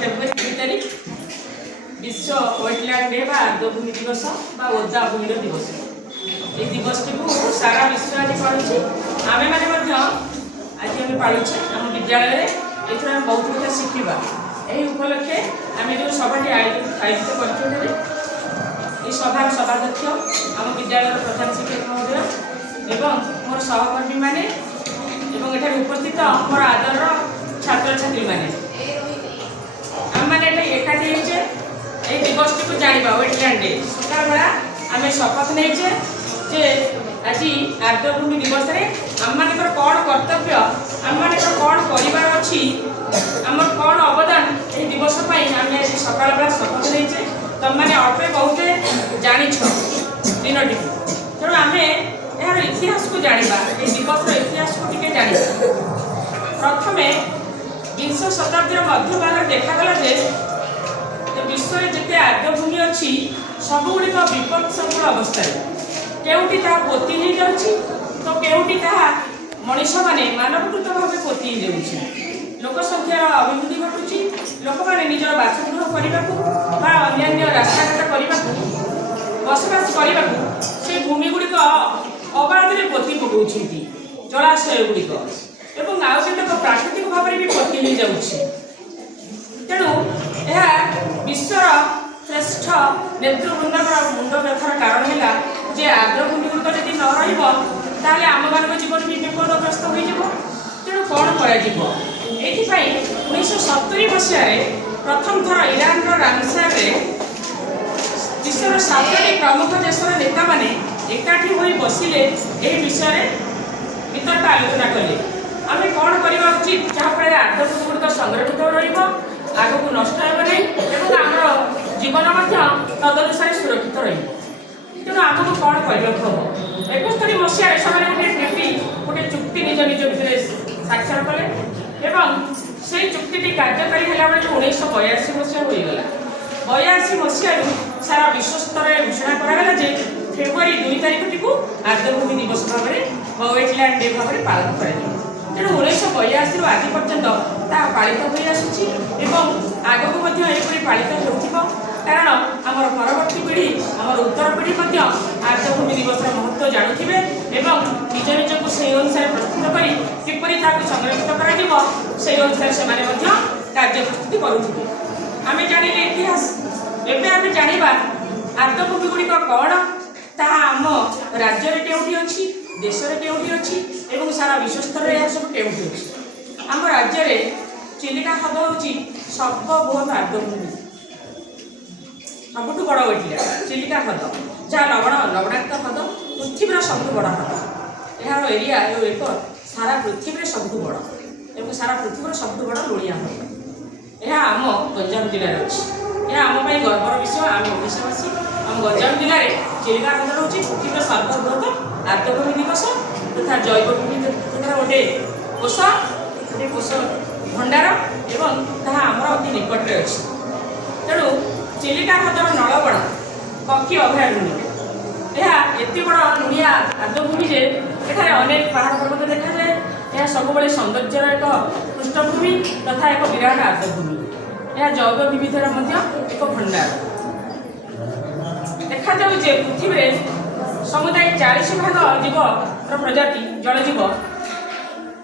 February 2 तारीख विश्व wetland day बा आर्द्रभूमि दिवस बा ओदा भूमि दिवस। ये दिवस को सारा विश्व आज पालुचे आमे माने आज आम पालुचे आम विद्यालय में ये बहुत गुड शिखा यही उपलक्षे आम जो सभा आयोजित कर सभार सभाध्यक्ष आम विद्यालय प्रधान शिक्षक महोदय एवं मोर सहकर्मी मैंने उपस्थित मोर आदर छात्र छात्री मैंने आम मैंने एकाठी होचे ये दिवस को जाना वेटलैंड डे सकाल बेला आम शपथ नहींचे जे आज आर्द्रभूमि दिवस आम मान कौन कर्तव्य आम मान कौन कर अच्छी आम कौन अवदान ये दिवस आम आज सकाल बेला शपथ नहींचे तुम मैंने अल्पे बहुत जान दिन तेणु आम यार इतिहास को जाना ये दिवस इतिहास को टी जाना प्रथम विंश शताब्दी मध्य भाग देखागला जे विश्व में जिते आर्द्रभूमि अच्छी सबुगुड़िक विपद संकुल अवस्था केउटी ता पोती हो जाउछि तो केउटी ता मनीष माने मानवकृत भाव पोती हो जाउछि लोक संख्यार अभिवृद्धि घटुछि लोक माने निजर बासगृह करबाकू बा अन्य रास्ताघाट करबाकू बसबास करबाकू से भूमि गुड़िक अबाधे पोती पकाउछन्ति जलाशय गुड़िक एवं आउ केतक प्राकृतिक भाव में भी पोती हो जाउछि तेणु यह विश्वर श्रेष्ठ नेतृवृंद मुंड व्यथार कारण है जे आर्द्रभूमि गुड़िक जब न रही आम मान जीवन भी विपदग्रस्त हो तेणु कौन कर 1970 मसीह प्रथम थर ईरान रामसार विश्वर 7टी प्रमुख देशर नेता माने एकाठी हो बसिले यह विषय वितर्क आलोचना कले आम कौन करवा उचित जहाँफल आर्द्रभूमि गुड़िक संरक्षित रग को नष्ट हो आम जीवन तदनुसार सुरक्षित तेणु आमको कौन करवाक हम 71 मसीह से गोटे चुक्ति निज निज भितर साक्षर कले से चुक्ति कार्यकारी है 1982 मसीहा होगला 82 मसीह सारा विश्व स्तर में घोषणा कराला जे फेब्रुआरी 2 तारीख को आर्द्रभूमि दिवस भाव में वेटलैंड डे भाव में पालन कर तेणु 1982 रु आज पर्यंत पालित हो आसूची आगक पालित हो कारण आमर परवर्ती पीढ़ी आमर उत्तर पीढ़ी आर्द्रभूमि दिवस महत्व जानूे निज निज को से अनुसार प्रस्तुत कर किपरि संरक्षित कर अनुसार से कार्य प्रस्तुति करुवे आम जानिले इतिहास एवं आम जाना आर्द्रभूमि गुड़िक कौन ताहा आम राज्य में केउठी अच्छी देश में केउठी अच्छी एवं सारा विश्व स्तर में सब केउठी अच्छी आम राज्य में चिलिका हद हूँ सर्वबृहत आर्द्रभूमि सबुठ बड़ वेटिला चिलिका हद जहाँ लवणाक्त हद पृथ्वीर सबुठ बड़ हद यार एरिया एक सारा पृथ्वी सबुठ बड़ और सारा पृथ्वीर सबुठ बड़ लुणिया हद यह आम गंजाम जिले अच्छी यह आम गर्वर विषय आम ओडावासी आम गंजाम जिले में चिलिका हद हूँ पृथ्वीर सर्वबृहत आर्द्रभूमि दिवस तथा जैव विविधतार गोटे कोष गोटे कोष भंडार एवं ताहा आमर अति निकट में अच्छी तेणु चिलिका हदर नलबण पक्षी अभयारण्य यह एत बड़ लुणिया आर्द्रभूमि जे एठारे अनेक पहाड़ पर्वत देखा जाए यह सब सौंदर्यर एक पृष्ठभूमि तथा एक विराट आर्द्रभूमि यह जैव विविधतार एक भंडार देखा जाए पृथ्वी में समुदाय 40% जीव प्रजाति जलजीव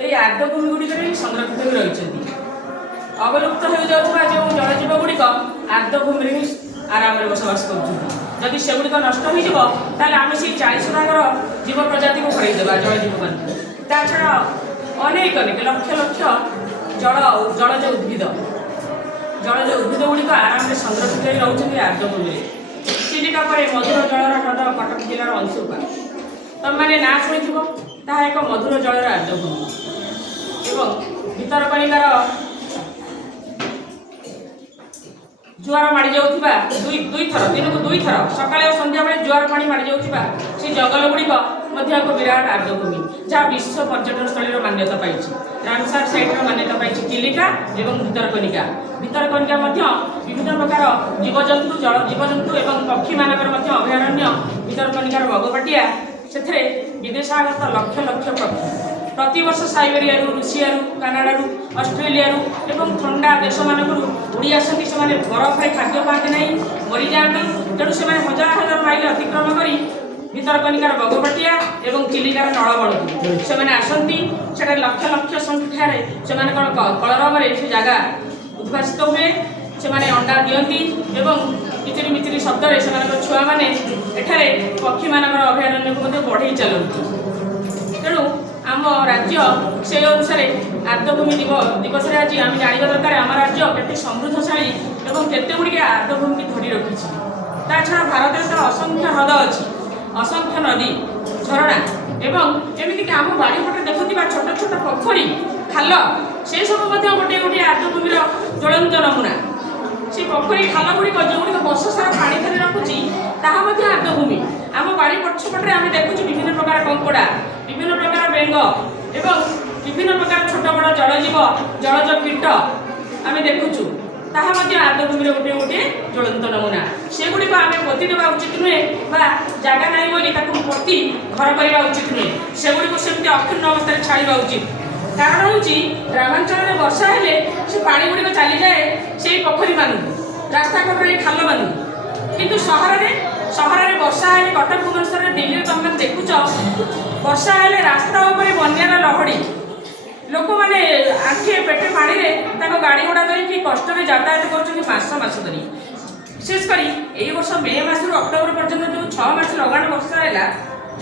ये आर्द्रभूमि गुड़िक संरक्षित रही अवलुप्त हो जाऊा जो जलजीव गुड़िक आर्द्रभूमि ही आराम से बसवास कर से गुड़िक नष्ट होमें से 40% जीव प्रजाति को हरईदेवा जलजीव ता छड़ा अनेक अनेक लक्ष लक्ष जलज उद्भिद गुड़िक आराम से संरक्षित रोचे आर्द्रभूमि चिलिका पर मधुर जलर हद कटक जिलार अंशुपा तुम मैंने ना शुणी ताहा एक मधुर जलर आर्द्रभूमि एवं भितरकनिकार जुआर माड़ी जाऊा दुई थर दिन को 2 थर सका और सन्ध्या बेले जुआर पानी माड़ी जाऊा से जंगल गुड़िक एक विराट आर्द्रभूमि जहाँ विश्व पर्यटन स्थल मान्यता पाई रामसार सैटर मान्यता पाई चिलिका एवं भितरकनिका विभिन्न प्रकार जीवजंतु एवं पक्षी मानकर अभयारण्य भितरकनिकार बगपाटिया से विदेशागत लक्ष लक्ष पक्षी प्रतिवर्ष साइबेरिया रुषिया कानाडा ऑस्ट्रेलिया एवं ठंडा देश मानक उड़ी आसती से बरफ खाद्य पाते ना मरी जाती तेणु से हजार हजार माइल अतिक्रम कर भितरकनिकार बगपटिया और चिलिकार नलबड़ से आसती से लक्ष लक्ष संख्यार से कलरम से जगह उद्भासित हुए से अंडा दिखती मिचिरी मिचिरी शब्द से छुआ मैंने एठारे पक्षी मान अभयारण्य को बढ़ई चलती तेणु आम राज्य से अनुसार आर्द्रभूमि दिवस आज आम जानवा दरकार आम राज्य के समृद्धशाली और केते गुड़िक आर्द्रभूमि धरी रखी ता छड़ा भारत में असंख्य ह्रद अच्छी असंख्य नदी झरणा एवं एमती आम बाड़ीपटे देखुवा छोट छोट पोखरी खाल से सब गोटे गोटे आर्द्रभूमि ज्वलंत नमूना से पोखरी खाल गुड़िक जो गुड़िक वर्ष सारा पानी खाली रखुची ताहा आर्द्रभूमि आम बाड़ी पछपटे आम देखुଛୁ विभिन्न प्रकार कंकड़ा विभिन्न प्रकार बेंग एवं विभिन्न प्रकार छोट बड़ जलजीव जलज कीट आम देखुଛୁ ताहा आर्द्रभूमि गोटे गोटे ज्वलंत नमूना सेगुड़ी आम पोती देवा उचित नुहे जगह ना बोली पोती घर करवा उचित नुहे सेगुड़ी को सेमती अक्षुण्ण अवस्था छाड़ा उचित कारण हूँ ग्रामांचल में वर्षा हेले से पानी गुड़िक चली जाए से पोखरी मानू रास्ता कड़े खाल मानू किंतु सहर में वर्षा हेले कटक भुवनेश्वर दिल्ली तुम देखुच वर्षा हेले रास्ता उपर बन्यार लहड़ी लोक मैंने आंखिए पेटे पानी में गाड़ी घोड़ा धरिकी कष्ट यातायात करस धरी विशेषकर यही वर्ष मे मस अक्टोबर पर्यटन जो 6 मास लगाण वर्षा है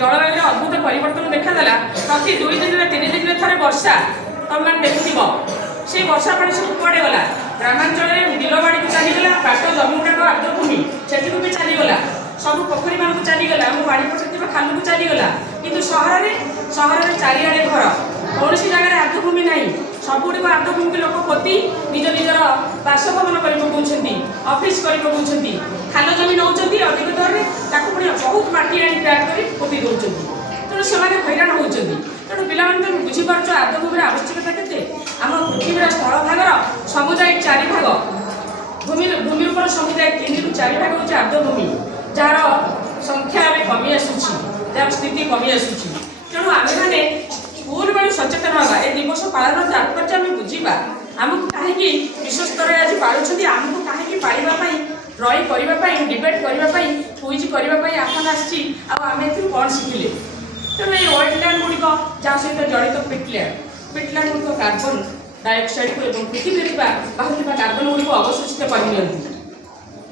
जलवायु अद्भुत परिवर्तन देखादेला प्रति 2 दिन 3 दिन थे वर्षा तुम मैंने देखुव से वर्षा पानी सब कुआड़े गला ग्रामांचल में बिलबाड़ी को चलीगला पाट जमी गुड़ाक आर्द्रभूमि से भी चलीगला सब पोखरी मान को चलीगला आम बाड़ी पटे खाल को चलीगला कितु सहर में चारिआडे घर कौन जगह आर्द्रभूमि ना सबुड़ आर्द्रभूमि लोक पोती निज निजर बासभवन कर पकाउछन्ती ऑफिस कर पकाउछन्ती खाल जमी नौछन्ती अधिक दर में पुणी बहुत माटी आनी पैक कर पोती दौरान तेणु से हैरान होती तेणु पिला तुम बुझीपार आर्द्रभूमि आवश्यकता के आम पृथ्वी स्थल भागर समुदाय 4 भाग भूमि ऊपर समुदाय 3 ରୁ 4 भाग हूँ आर्द्रभूमि जार संख्या में कमी आसूची जार स्थिति कमी आसूची तेणु आम मैंने स्कूल बेलू सचेतन हाँ ए दिवस पालन तात्पर्य आम बुझा आमको कहीं विश्व स्तर में आज पालुंट आमको कहीं पाइबापी ड्रॉइंग करने डिबेट करने क्विज करने आह्वान आम कौन शिखिले तेणु ये वेटलैंड गुड़िक जहाँ सहित जड़ित पेटलैंड गुड़िक कार्बन डाइऑक्साइड को पृथ्वी बाहुवा कार्बन गुड़िक अवशोषित कर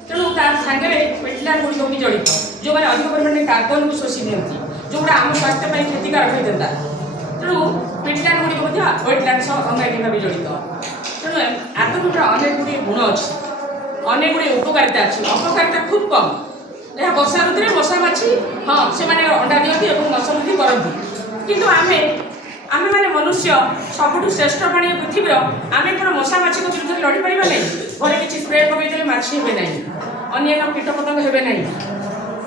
तेणु तार सागर वेटलैंड गुड़िक भी जड़ित जो मैंने अधिक परिमाण कार्बन को शोषि नियंती जोटा आम स्वास्थ्य क्षतिकारक होता तेणु वेटलैंड गुड़िक वेटलैंड सह अंगांगी भाव जड़ित तेणु आर्द्रभूमि अनेक गुड़े गुण अच्छी अनेक गुड़े उपकारिता अच्छी अपकारिता खूब कम यह वर्षा ऋतु में मशा माछी हाँ से अंडा दिखती और मशा वृद्धि करती किंतु आम मैंने मनुष्य सबुठ श्रेष्ठ प्राणी पृथ्वी आम कौन मशा माछी को विरुद्ध लड़ी पार ना घरे किसी स्प्रे पकईदे माछी हे ना अन्य कीटपतंग हे ना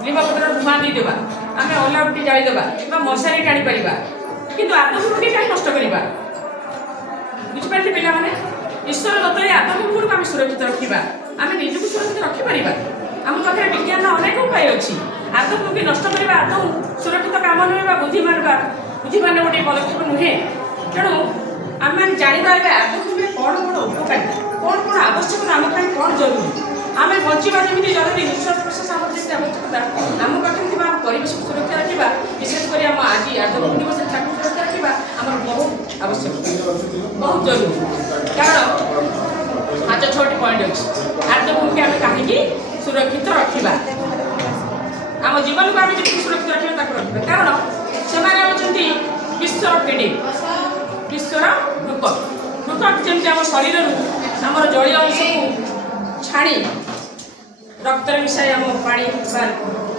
लिंबपत्र धूआ देदेबा आम अला उठी जाईदेबा मशारी टाणी पार किंतु आर्द्रभूमि कहीं नष्ट करवा बुझिपारे पे ईश्वर दत्त आर्द्रभूमि गुड़ आम सुरक्षित रखा आम निजक सुरक्षित रखिपर आम पाखे विज्ञान अनेक उपाय अच्छी आर्द्रभूमि नष्ट करवा आदौ सुरक्षित काम नुहे बुद्धिमान गोटे पदक्षेप नुहे तेणु आम मैंने जानवा आर्द्रभूमि कौन कौन उपकारिता कौन कौन आवश्यकता आम कौन जरूरी आम बचा जमी जरूरी निश्वास प्रश्वास आम जैसे आवश्यकता आम पाखे परिवेश को सुरक्षा रखा विशेषकर आम आज आर्द्रभूमि दिवस सुरक्षा रखा आम बहुत आवश्यक बहुत जरूरी कारण 5-6टी पॉइंट अच्छी आर्द्रभूमि आम कहीं सुरक्षित रखा आम जीवन को आम जी सुरक्षित रखा रखा कारण से विश्वर पीढ़ी विश्वर रूपक जमी आम शरीर आम जलीय अंश को छाणी रक्त मिसाई आम पा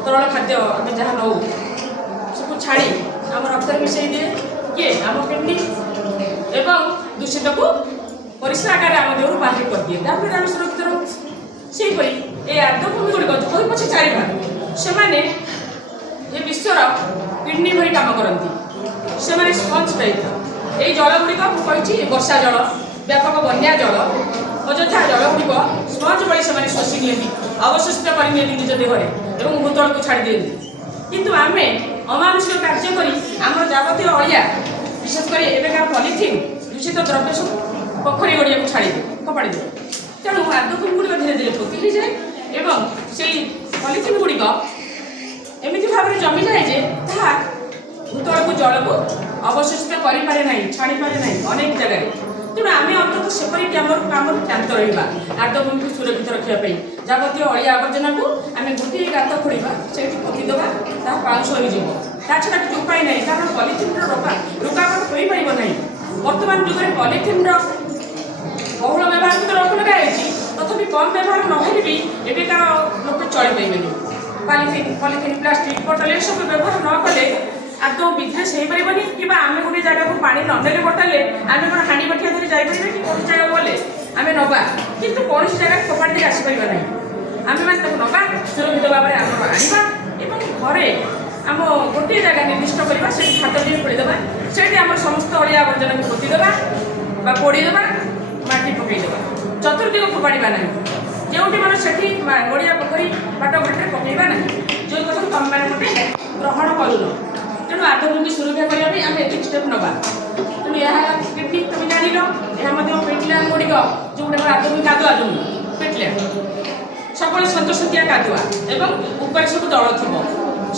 तरल खाद्य आम जहाँ नौ सब छाड़ी आम रक्त मिसाई दिए किए आम किडनी एवं दूषित को परिस्रा आकार आम देह बाहर कर दिए तापर आम सुरक्षित रहूँ से ये आर्द्रभूमि गुड़िक जो पछे 4 भाग से विश्वर किडनी भरी काम करती से स्पंज टाइप ये जल गुड़िक मुझे वर्षा जल व्यापक बन्या जल अଯଥା जल गुड़िक स्पंज भली से शोषि नियंती अवशोषित कर निज देहरे और भूतल को छाड़ी दिखती किंतु आम अमानुषिक कार्य कर आम जबतीय अलिया विशेष कर एवं पॉलिथिन दूषित द्रव्य सब पोखरी गड़िया को छाड़ी कपाड़ी दे तेणु आर्द्रभूमि गुड़िक धीरे धीरे पोती हो जाए एवं से पॉलिथिन गुड़िक एमती भाव में जमी जाए जे भूतल को जल को अवशिष्ट करें ना छाड़ी पारे ना अनेक जगह तेणु आम अंततः सेपरी कम क्षांत रहा आर्द्रभूमि को सुरक्षित रखापी जबत अलिया आवर्जना को आम गोटे गात खोड़ा से पोतीदेवा ता पाउश हो छड़ा किसी उपाय ना कारण पॉलिथिन रुकावट हो पार ना बर्तमान जुगे पॉलिथिन बहुल व्यवहार तो रोक लगाई तथापि कम व्यवहार नहेले भी एवेकार लोक चली पारे पॉलिथिन प्लास्टिक बोतल ये सब व्यवहार न कले आदौ बिजनेस हो पारनि कि आम गोटे जगह को पानी नने बोतल आम कौन हाणी बठिया धरी जापर कि कौन जगह गले आम नवा कि कौन जगह कपाड़ी आसपार ना आम मैंने नवा सुरक्षित भाव में आम आना घरे आम गोटे जगह निर्दिष्ट करवा से खाद टी खोलीदेवा से समस्त अलिया आवर्जना को पोतीदेवा पोड़ीदेवा माटी पकईदेवा चतुर्दिग फोपाड़ा ना जो मैंने से गड़िया पोखरी बाट घाटे पकईवा ना जो कथा तुम मैंने गोटे ग्रहण करूल तेणु आर्द्रभूमि सुरक्षा करने आम एत स्टेप नवा तेणु यह किडनी तुम जान पेटलैंड गुड़िक जो गुड़ा आर्द्रभूमि कादुआ जो पेटलैंड सब सतसतिया कादुआ एवं ऊपर सब दल थी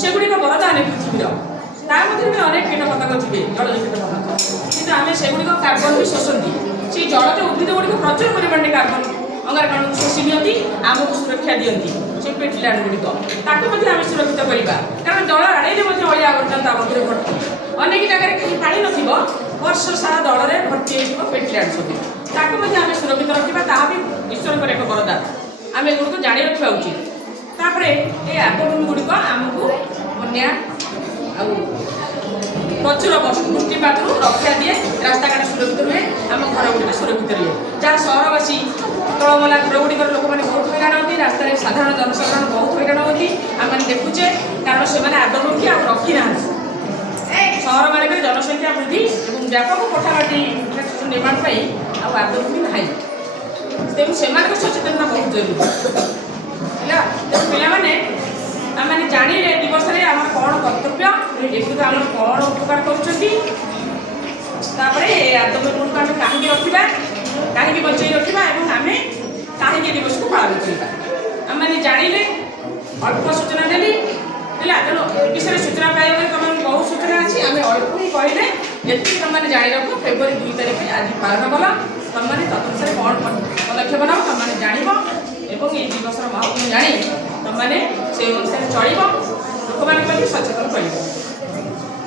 सेगुड़ी बरदान पृथ्वीर ताकि अनेक कीटपतंग थे जलज कीटपतंग कि आम सेगुड़ी कार्बन भी शोषती से जलज उद्भिद गुड़िक प्रचुर परिमाण कार्बन अंगारकाम्ल शोषि नि आमको सुरक्षा दिखती से पेटलैंड गुड़िक ताकू आम सुरक्षित करवा कारण जल आड़े अलिया आवर्जना मध्य भर्ती अनेक जगह कहीं पानी नथिबो वर्ष सारा दल में भर्ती हो पेटलैंड सब ताकू आम सुरक्षित रखा ता भी ईश्वर एक बरदान आम एगुड़ी जाणी रखा उचित तापर ये आर्द्रभूमि गुड़िक आमको बन्या प्रचुर वृष्टिपात रक्षा दिए रास्ताघाट सुरक्षित रुहे आम घर गुड़िक सुरक्षित रुहे जहाँ सहरवासी तलमला घर गुड़िकर लोक मैंने बहुत हैरान होती रास्ता साधारण जनसाधारण बहुत हैरान होती आम देखुचे कारण से आर्द्रभूमि आ रखी ना सहर मानक जनसंख्या वृद्धि और व्यापक कोठाबाटी निर्माण आर्द्रभूमि ना तेणु से सचेतनता बहुत जरूरी है पे आम जाने दिवस में आम कौन कर्तव्य एगुड़ी आम कौन उपकार कर आर्द्रभूमि को आम कहीं रखा कहीं बचाई रखा और आम कहीं दिवस को पालन करवा आम मैंने जाने अल्प सूचना देली विषय सूचना पाइबा तुम बहुत सूचना अच्छी आम अल्प ही कहले ये तुमने जाणी रख फेब्रुआरी 2 तारिख आज पालन कल तुमने तदनुसार कौन पदक्षेप नाओ तुमने जान और ये दिवस महत्व जानी तुमने से अनुसार चल लोक मैंने सचेतन कर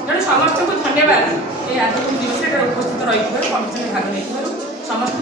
तेणु समस्त को धन्यवाद ये आर्द्रभूमि दिवस उपस्थित रही कमिशन भाग नहीं समस्त